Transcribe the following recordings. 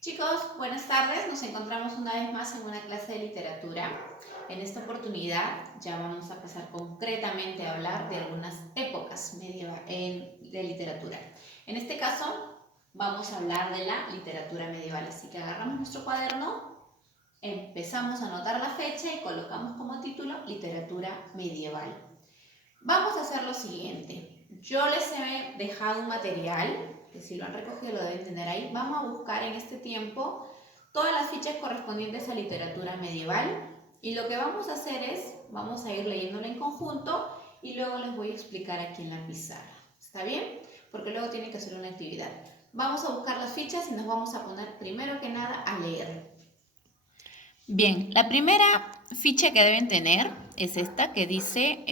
Chicos, buenas tardes. Nos encontramos una vez más en una clase de literatura. En esta oportunidad ya vamos a pasar concretamente a hablar de algunas épocas de literatura. En este caso vamos a hablar de la literatura medieval. Así que agarramos nuestro cuaderno, empezamos a anotar la fecha y colocamos como título literatura medieval. Vamos a hacer lo siguiente. Yo les he dejado un material, que si lo han recogido lo deben tener ahí. Vamos a buscar en este tiempo todas las fichas correspondientes a literatura medieval. Y lo que vamos a hacer es, vamos a ir leyéndolo en conjunto y luego les voy a explicar aquí en la pizarra. ¿Está bien? Porque luego tienen que hacer una actividad. Vamos a buscar las fichas y nos vamos a poner primero que nada a leer. Bien, la primera ficha que deben tener es esta que dice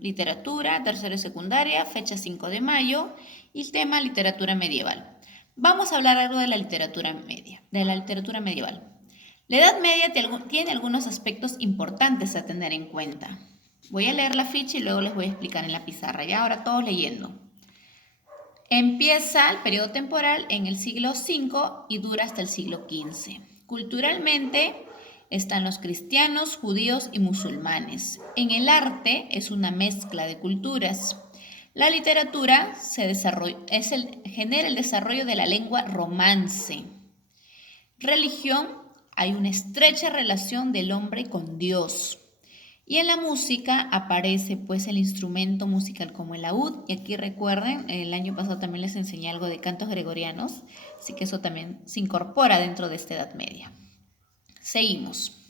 literatura, tercero y secundaria, fecha 5 de mayo y el tema literatura medieval. Vamos a hablar algo de la literatura medieval. La Edad Media tiene algunos aspectos importantes a tener en cuenta. Voy a leer la ficha y luego les voy a explicar en la pizarra. Ya ahora todos leyendo. Empieza el periodo temporal en el siglo V y dura hasta el siglo XV. Culturalmente están los cristianos, judíos y musulmanes. En el arte es una mezcla de culturas. La literatura genera el desarrollo de la lengua romance. Religión, hay una estrecha relación del hombre con Dios. Y en la música aparece pues el instrumento musical como el laúd. Y aquí recuerden, el año pasado también les enseñé algo de cantos gregorianos, así que eso también se incorpora dentro de esta Edad Media. Seguimos.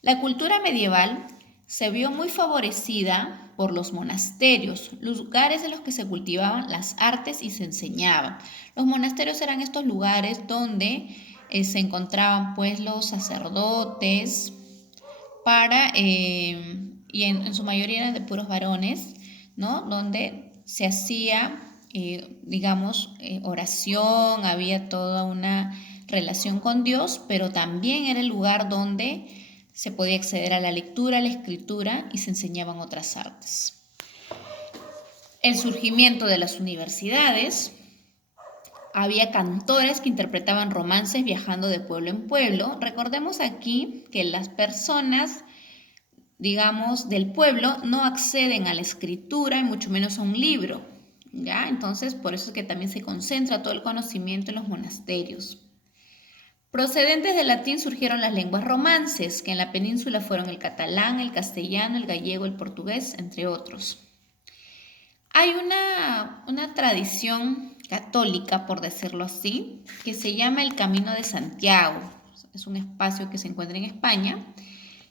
La cultura medieval se vio muy favorecida por los monasterios, lugares en los que se cultivaban las artes y se enseñaban. Los monasterios eran estos lugares donde se encontraban pues los sacerdotes y en su mayoría eran de puros varones, ¿no? Donde se hacía, oración, había toda una relación con Dios, pero también era el lugar donde se podía acceder a la lectura, a la escritura y se enseñaban otras artes. El surgimiento de las universidades. Había cantores que interpretaban romances viajando de pueblo en pueblo. Recordemos aquí que las personas, digamos, del pueblo no acceden a la escritura y mucho menos a un libro, ¿ya? Entonces, por eso es que también se concentra todo el conocimiento en los monasterios. Procedentes del latín surgieron las lenguas romances, que en la península fueron el catalán, el castellano, el gallego, el portugués, entre otros. Hay una tradición católica, por decirlo así, que se llama el Camino de Santiago. Es un espacio que se encuentra en España.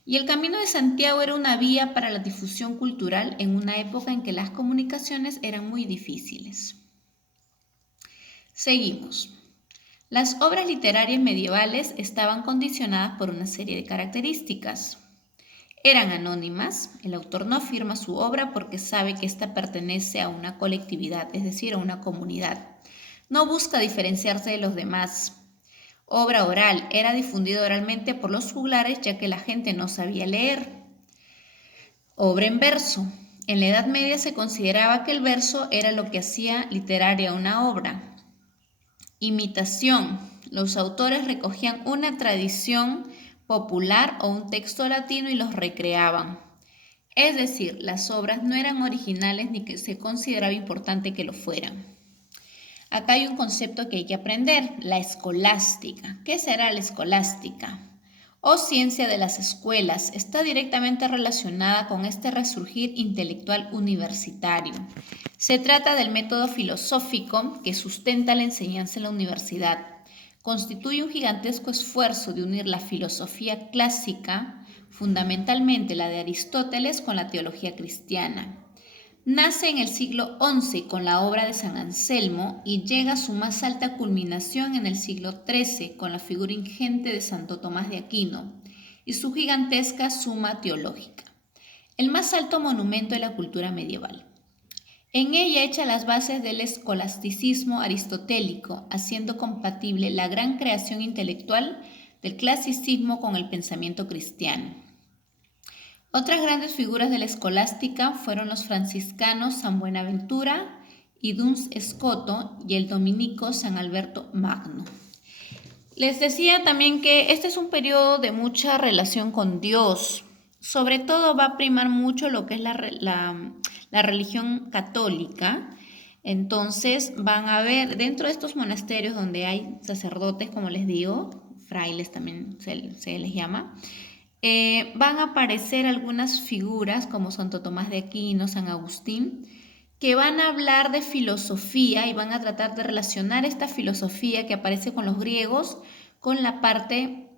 Y el Camino de Santiago era una vía para la difusión cultural en una época en que las comunicaciones eran muy difíciles. Seguimos. Las obras literarias medievales estaban condicionadas por una serie de características. Eran anónimas, el autor no afirma su obra porque sabe que ésta pertenece a una colectividad, es decir, a una comunidad. No busca diferenciarse de los demás. Obra oral, era difundido oralmente por los juglares ya que la gente no sabía leer. Obra en verso. En la Edad Media se consideraba que el verso era lo que hacía literaria una obra. Imitación. Los autores recogían una tradición popular o un texto latino y los recreaban. Es decir, las obras no eran originales ni que se consideraba importante que lo fueran. Acá hay un concepto que hay que aprender, la escolástica. ¿Qué será la escolástica? O ciencia de las escuelas. Está directamente relacionada con este resurgir intelectual universitario. Se trata del método filosófico que sustenta la enseñanza en la universidad. Constituye un gigantesco esfuerzo de unir la filosofía clásica, fundamentalmente la de Aristóteles, con la teología cristiana. Nace en el siglo XI con la obra de San Anselmo y llega a su más alta culminación en el siglo XIII con la figura ingente de Santo Tomás de Aquino y su gigantesca Suma Teológica, el más alto monumento de la cultura medieval. En ella echa las bases del escolasticismo aristotélico, haciendo compatible la gran creación intelectual del clasicismo con el pensamiento cristiano. Otras grandes figuras de la escolástica fueron los franciscanos San Buenaventura y Duns Scoto y el dominico San Alberto Magno. Les decía también que este es un periodo de mucha relación con Dios. Sobre todo va a primar mucho lo que es la religión católica. Entonces van a ver dentro de estos monasterios donde hay sacerdotes, como les digo, frailes también se les llama, van a aparecer algunas figuras como Santo Tomás de Aquino, San Agustín, que van a hablar de filosofía y van a tratar de relacionar esta filosofía que aparece con los griegos con la parte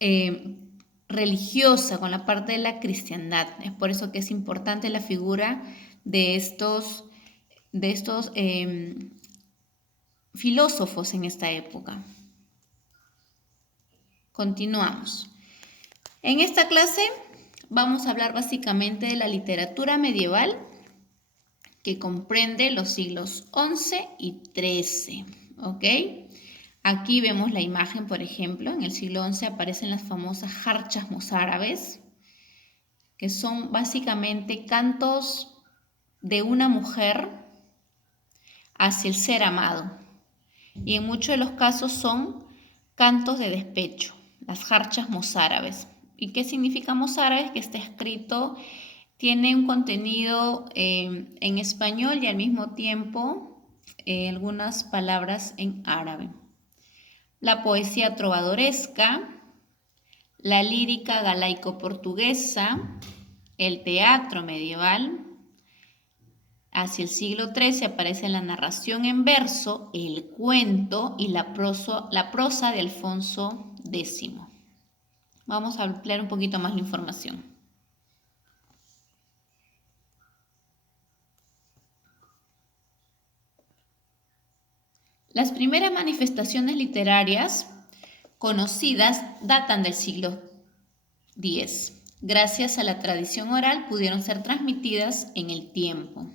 eh, religiosa, con la parte de la cristiandad. Es por eso que es importante la figura de estos filósofos en esta época. Continuamos. En esta clase vamos a hablar básicamente de la literatura medieval que comprende los siglos XI y XIII, ¿ok? Aquí vemos la imagen, por ejemplo, en el siglo XI aparecen las famosas jarchas mozárabes, que son básicamente cantos de una mujer hacia el ser amado. Y en muchos de los casos son cantos de despecho, las jarchas mozárabes. ¿Y qué significa mozárabes? Que está escrito, tiene un contenido en español y al mismo tiempo algunas palabras en árabe. La poesía trovadoresca, la lírica galaico-portuguesa, el teatro medieval. Hacia el siglo XIII aparece la narración en verso, el cuento y la prosa de Alfonso X. Vamos a ampliar un poquito más la información. Las primeras manifestaciones literarias conocidas datan del siglo X. Gracias a la tradición oral pudieron ser transmitidas en el tiempo.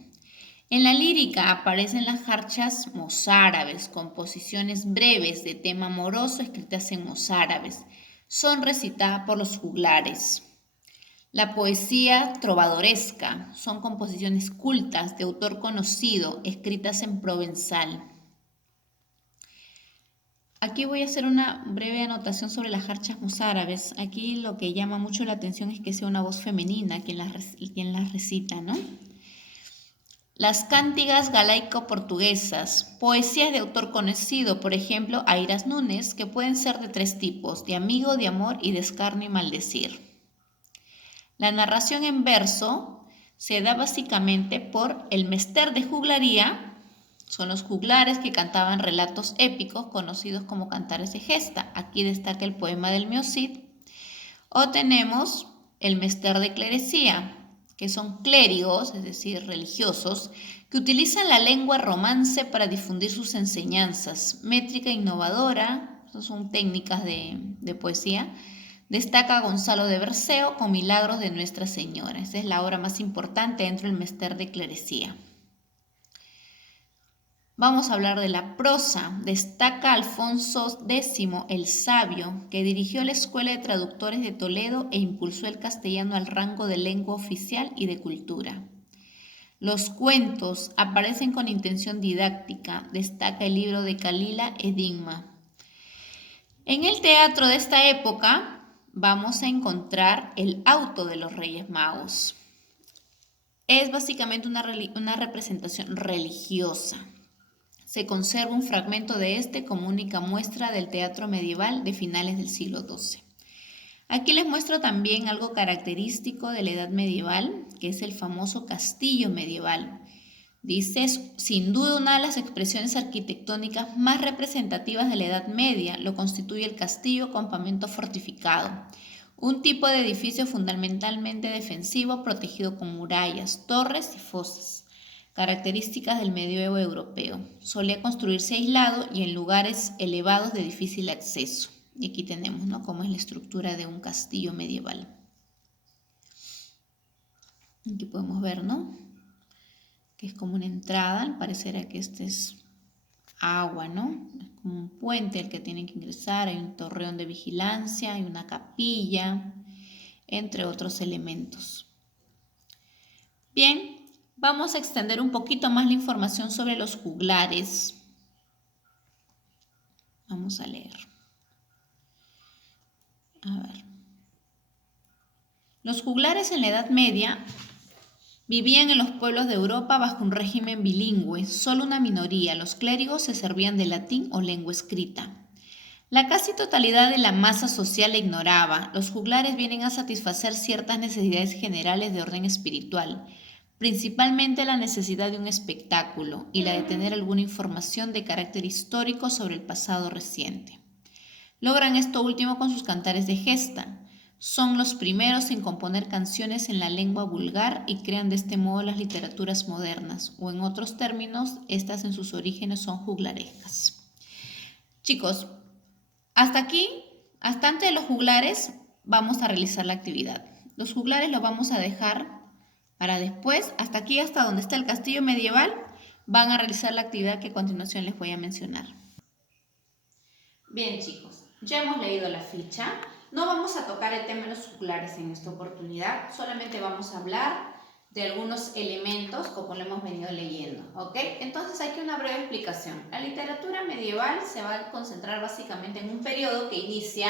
En la lírica aparecen las jarchas mozárabes, composiciones breves de tema amoroso escritas en mozárabes. Son recitadas por los juglares. La poesía trovadoresca son composiciones cultas de autor conocido, escritas en provenzal. Aquí voy a hacer una breve anotación sobre las jarchas mozárabes. Aquí lo que llama mucho la atención es que sea una voz femenina quien las recita, ¿no? Las cántigas galaico-portuguesas, poesías de autor conocido, por ejemplo, Airas Núñez, que pueden ser de tres tipos, de amigo, de amor y de escarnio y maldecir. La narración en verso se da básicamente por el mester de juglaría. Son los juglares que cantaban relatos épicos conocidos como cantares de gesta. Aquí destaca el poema del Miocid. O tenemos el mester de clerecía, que son clérigos, es decir, religiosos, que utilizan la lengua romance para difundir sus enseñanzas. Métrica innovadora, esas son técnicas de poesía. Destaca Gonzalo de Berceo con Milagros de Nuestra Señora. Esa es la obra más importante dentro del mester de clerecía. Vamos a hablar de la prosa. Destaca Alfonso X el Sabio, que dirigió la Escuela de Traductores de Toledo e impulsó el castellano al rango de lengua oficial y de cultura. Los cuentos aparecen con intención didáctica. Destaca el libro de Calila Edigma. En el teatro de esta época vamos a encontrar el auto de los Reyes Magos. Es básicamente una representación religiosa. Se conserva un fragmento de este como única muestra del teatro medieval de finales del siglo XII. Aquí les muestro también algo característico de la edad medieval, que es el famoso castillo medieval. Dice, sin duda una de las expresiones arquitectónicas más representativas de la Edad Media lo constituye el castillo campamento fortificado, un tipo de edificio fundamentalmente defensivo protegido con murallas, torres y fosas, características del medioevo europeo. Solía construirse aislado y en lugares elevados de difícil acceso. Y aquí tenemos, ¿no?, cómo es la estructura de un castillo medieval. Aquí podemos ver, ¿no?, que es como una entrada. Parecerá que este es agua, ¿no? Es como un puente el que tienen que ingresar. Hay un torreón de vigilancia, hay una capilla, entre otros elementos. Bien, vamos a extender un poquito más la información sobre los juglares. Vamos a leer. A ver. Los juglares en la Edad Media vivían en los pueblos de Europa bajo un régimen bilingüe. Solo una minoría, los clérigos, se servían de latín o lengua escrita. La casi totalidad de la masa social la ignoraba. Los juglares vienen a satisfacer ciertas necesidades generales de orden espiritual, principalmente la necesidad de un espectáculo y la de tener alguna información de carácter histórico sobre el pasado reciente. Logran esto último con sus cantares de gesta. Son los primeros en componer canciones en la lengua vulgar y crean de este modo las literaturas modernas, o en otros términos, estas en sus orígenes son juglarescas. Chicos, hasta aquí, hasta antes de los juglares, vamos a realizar la actividad. Los juglares los vamos a dejar para después. Hasta aquí, hasta donde está el castillo medieval, van a realizar la actividad que a continuación les voy a mencionar. Bien, chicos, ya hemos leído la ficha. No vamos a tocar el tema de los juglares en esta oportunidad, solamente vamos a hablar de algunos elementos como lo hemos venido leyendo, ¿ok? Entonces aquí una breve explicación. La literatura medieval se va a concentrar básicamente en un periodo que inicia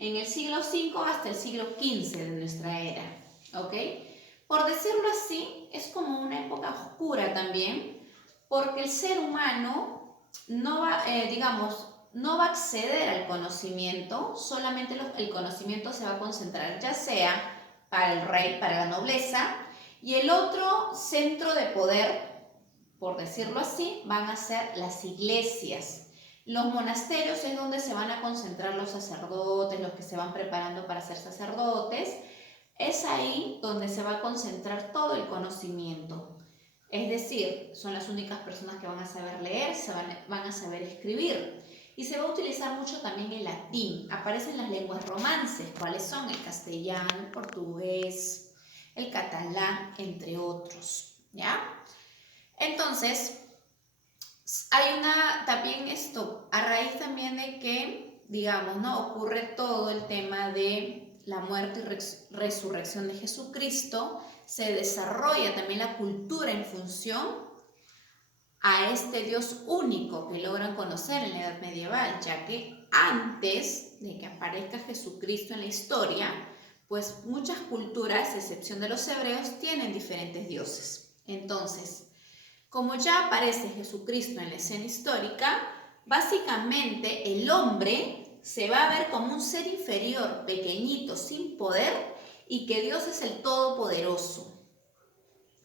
en el siglo V hasta el siglo XV de nuestra era, ¿ok? Por decirlo así, es como una época oscura también, porque el ser humano no va, no va a acceder al conocimiento, solamente el conocimiento se va a concentrar ya sea para el rey, para la nobleza, y el otro centro de poder, por decirlo así, van a ser las iglesias. Los monasterios es donde se van a concentrar los sacerdotes, los que se van preparando para ser sacerdotes. Es ahí donde se va a concentrar todo el conocimiento. Es decir, son las únicas personas que van a saber leer, van a saber escribir. Y se va a utilizar mucho también el latín. Aparecen las lenguas romances, ¿cuáles son? El castellano, el portugués, el catalán, entre otros, ¿ya? Entonces, hay también esto, a raíz también de que, digamos, ¿no? Ocurre todo el tema de la muerte y resurrección de Jesucristo, se desarrolla también la cultura en función a este Dios único que logran conocer en la Edad Medieval, ya que antes de que aparezca Jesucristo en la historia, pues muchas culturas, a excepción de los hebreos, tienen diferentes dioses. Entonces, como ya aparece Jesucristo en la escena histórica, básicamente el hombre se va a ver como un ser inferior, pequeñito, sin poder, y que Dios es el Todopoderoso.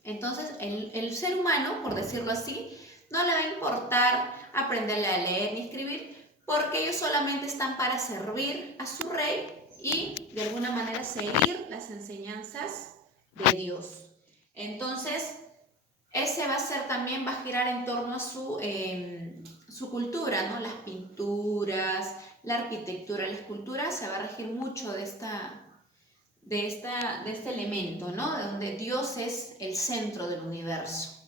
Entonces, el ser humano, por decirlo así, no le va a importar aprenderle a leer ni escribir, porque ellos solamente están para servir a su rey y de alguna manera seguir las enseñanzas de Dios. Entonces, ese va a ser también, va a girar en torno a su cultura, ¿no? Las pinturas, la arquitectura, la escultura, se va a regir mucho de este elemento, ¿no? De donde Dios es el centro del universo.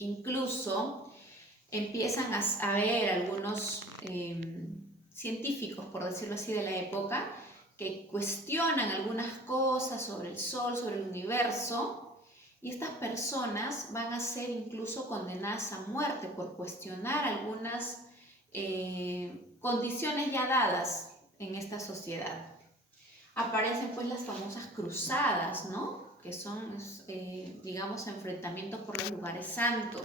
Incluso empiezan a ver algunos científicos, por decirlo así, de la época, que cuestionan algunas cosas sobre el Sol, sobre el universo, y estas personas van a ser incluso condenadas a muerte por cuestionar algunas condiciones ya dadas en esta sociedad. Aparecen pues las famosas cruzadas, ¿no? Que son, digamos, enfrentamientos por los lugares santos.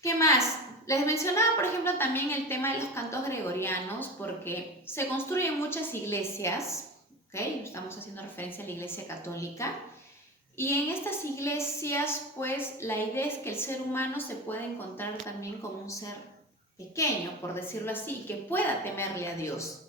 ¿Qué más? Les mencionaba, por ejemplo, también el tema de los cantos gregorianos, porque se construyen muchas iglesias, ¿ok? Estamos haciendo referencia a la iglesia católica, y en estas iglesias, pues, la idea es que el ser humano se puede encontrar también como un ser pequeño, por decirlo así, que pueda temerle a Dios.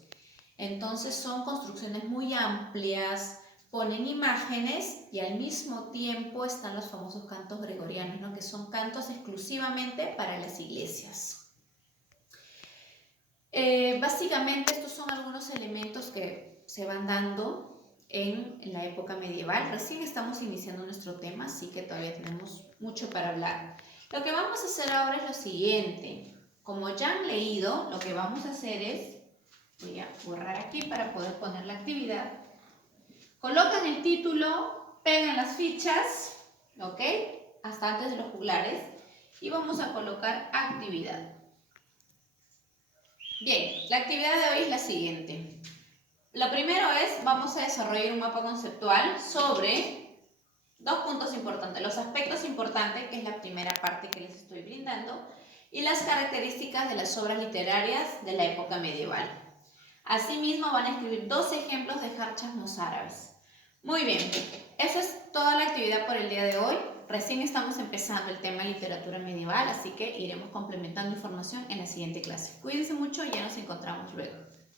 Entonces son construcciones muy amplias, ponen imágenes y al mismo tiempo están los famosos cantos gregorianos, ¿no? Que son cantos exclusivamente para las iglesias. Básicamente estos son algunos elementos que se van dando en la época medieval. Recién estamos iniciando nuestro tema, así que todavía tenemos mucho para hablar. Lo que vamos a hacer ahora es lo siguiente. Como ya han leído, lo que vamos a hacer es, voy a borrar aquí para poder poner la actividad. Colocan el título, pegan las fichas, ¿ok? Hasta antes de los juglares. Y vamos a colocar actividad. Bien, la actividad de hoy es la siguiente. Lo primero es, vamos a desarrollar un mapa conceptual sobre dos puntos importantes, los aspectos importantes, que es la primera parte que les estoy brindando, y las características de las obras literarias de la época medieval. Asimismo, van a escribir dos ejemplos de jarchas mozárabes. Muy bien, esa es toda la actividad por el día de hoy. Recién estamos empezando el tema de literatura medieval, así que iremos complementando información en la siguiente clase. Cuídense mucho y ya nos encontramos luego.